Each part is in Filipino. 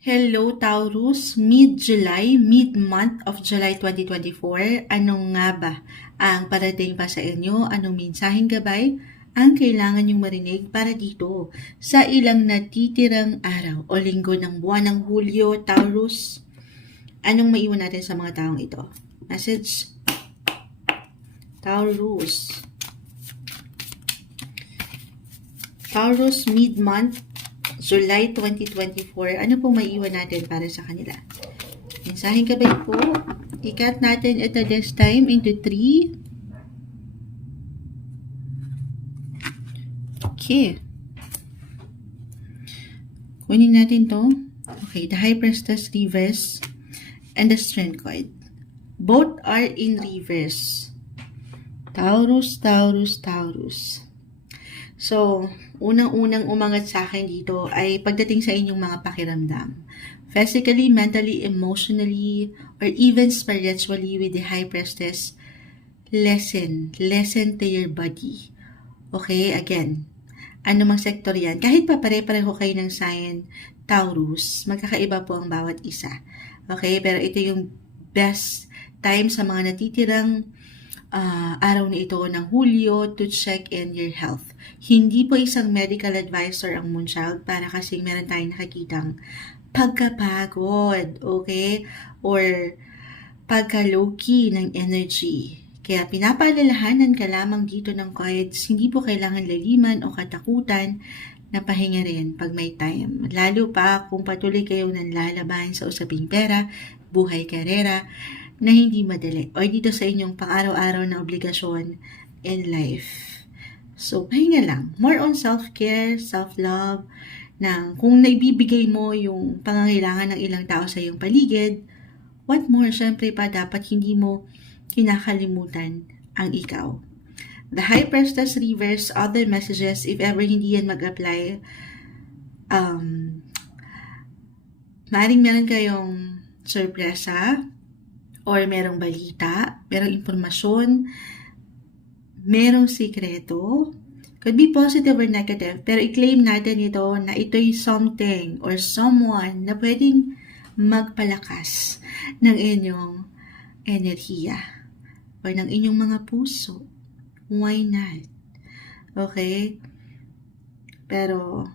Hello Taurus, mid-July, mid-month of July 2024, anong nga ba ang parating pa sa inyo? Anong mensaheng gabay ang kailangan nyong marinig para dito sa ilang natitirang araw o linggo ng buwan ng Hulyo, Taurus? Anong maiwan natin sa mga taong ito? Message? Taurus. Taurus mid-month July 2024, ano pong maiiwan natin para sa kanila? Mensaheng gabay po. Ikat natin ito this time into 3. Okay. Kunin natin to. Okay, the High Priestess reverse and the Strength card. Both are in reverse. Taurus, Taurus, Taurus. So, unang-unang umangat sa akin dito ay pagdating sa inyong mga pakiramdam. Physically, mentally, emotionally, or even spiritually with the High Priestess, listen. Listen to your body. Okay, again, ano mang sektor yan. Kahit pa pare-pareho kayo ng sign, Taurus, magkakaiba po ang bawat isa. Okay, pero ito yung best time sa mga natitirang uh, araw na ito ng Hulyo to check in your health. Hindi po isang medical advisor ang Moonchild para kasi meron tayong nakikitang pagkapagod, okay? Or pagka-low-key ng energy. Kaya pinapaalalahanan ka lamang dito ng cards, hindi po kailangan laliman o katakutan na pahinga rin pag may time. Lalo pa kung patuloy kayong nanlalaban sa usaping pera, buhay karera, na hindi madali o dito sa inyong pang-araw-araw na obligasyon in life. So, pahinga lang. More on self-care, self-love, na kung naibibigay mo yung pangangailangan ng ilang tao sa iyong paligid, what more, syempre pa dapat hindi mo kinakalimutan ang ikaw. The High Priestess reverse other messages if ever hindi yan mag-apply. Um, maaaring meron kayong sorpresa, or merong balita, merong impormasyon, merong sikreto, could be positive or negative, pero i-claim natin ito na ito'y something or someone na pwedeng magpalakas ng inyong enerhiya or ng inyong mga puso. Why not? Okay? Pero,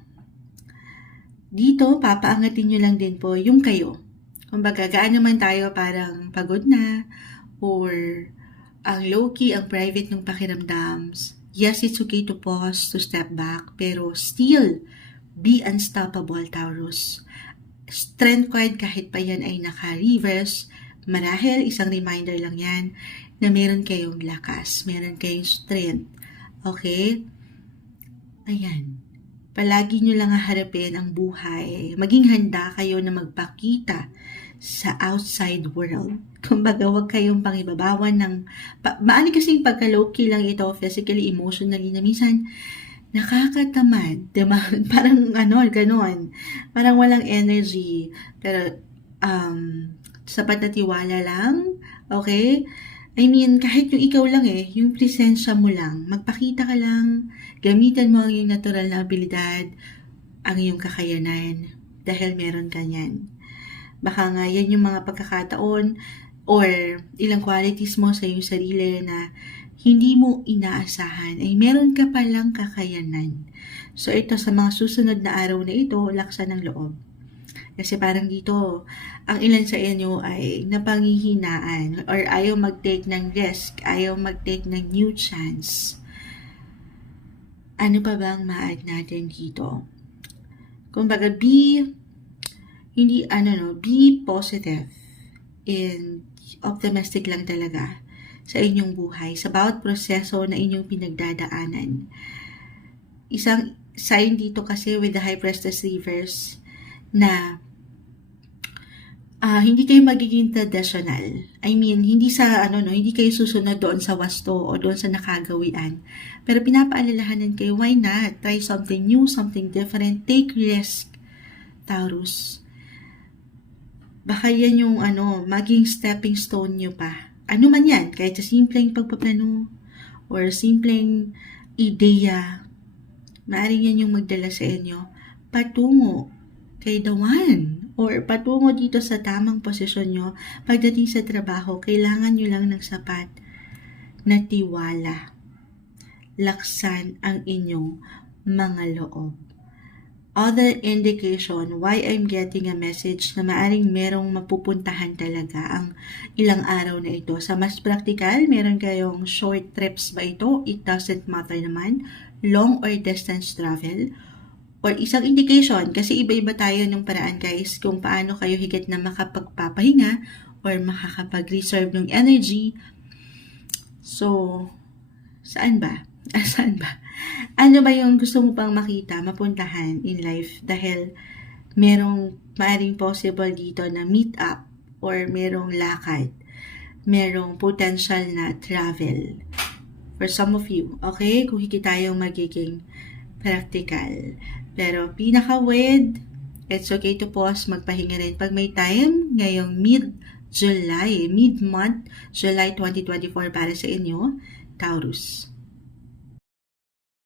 dito, papaangatin nyo lang din po yung kayo Kumbaga, gaano man tayo parang pagod na or ang low-key, ang private ng pakiramdams. Yes, it's okay to pause, to step back, pero still, be unstoppable, Taurus. Strength card kahit pa yan ay naka-reverse, marahil isang reminder lang yan na meron kayong lakas, meron kayong strength. Okay? Ayan. Palagi nyo lang haharapin ang buhay. Maging handa kayo na magpakita sa outside world. Kumbaga, huwag kayong pangibabawan ng... Pa, maani kasing pagka-low-key lang ito, physically, emotionally, na minsan, nakakatamad. Diba? Parang ano, ganon. Parang walang energy. Pero, um, sapat na tiwala lang. Okay? I mean, kahit yung ikaw lang eh, yung presensya mo lang, magpakita ka lang, gamitan mo ang iyong natural na abilidad, ang iyong kakayanan, dahil meron ka niyan. Baka nga yan yung mga pagkakataon or ilang qualities mo sa iyong sarili na hindi mo inaasahan ay meron ka palang kakayanan. So ito sa mga susunod na araw na ito, laksan ng loob. Kasi parang dito, ang ilan sa inyo ay napanghihinaan or ayaw mag-take ng risk, ayaw mag-take ng new chance. Ano pa bang ma-add natin dito? Kumbaga, be hindi, ano no, be positive and optimistic lang talaga sa inyong buhay, sa bawat proseso na inyong pinagdadaanan. Isang sign dito kasi with the High Priestess Reverse na uh, hindi kayo magiging traditional. I mean, hindi sa ano no, hindi kayo susunod doon sa wasto o doon sa nakagawian. Pero pinapaalalahanan kayo, why not? Try something new, something different, take risk. Taurus baka yan yung ano, maging stepping stone nyo pa. Ano man yan, kahit sa simpleng pagpaplano or simpleng ideya, maaaring yan yung magdala sa inyo patungo kay the one or patungo dito sa tamang posisyon nyo pagdating sa trabaho, kailangan nyo lang ng sapat na tiwala. Laksan ang inyong mga loob. Other indication why I'm getting a message na maaring merong mapupuntahan talaga ang ilang araw na ito. Sa mas practical, meron kayong short trips ba ito? It doesn't matter naman. Long or distance travel. Or isang indication, kasi iba-iba tayo ng paraan guys kung paano kayo higit na makapagpapahinga or makakapag-reserve ng energy. So, saan ba? Saan ba? Ano ba yung gusto mo pang makita, mapuntahan in life? Dahil merong maaaring possible dito na meet up or merong lakad. Merong potential na travel. For some of you, okay? Kung hindi tayo magiging practical. Pero pinaka-with, it's okay to pause, magpahinga rin pag may time ngayong mid-July, mid-month, July 2024 para sa inyo, Taurus.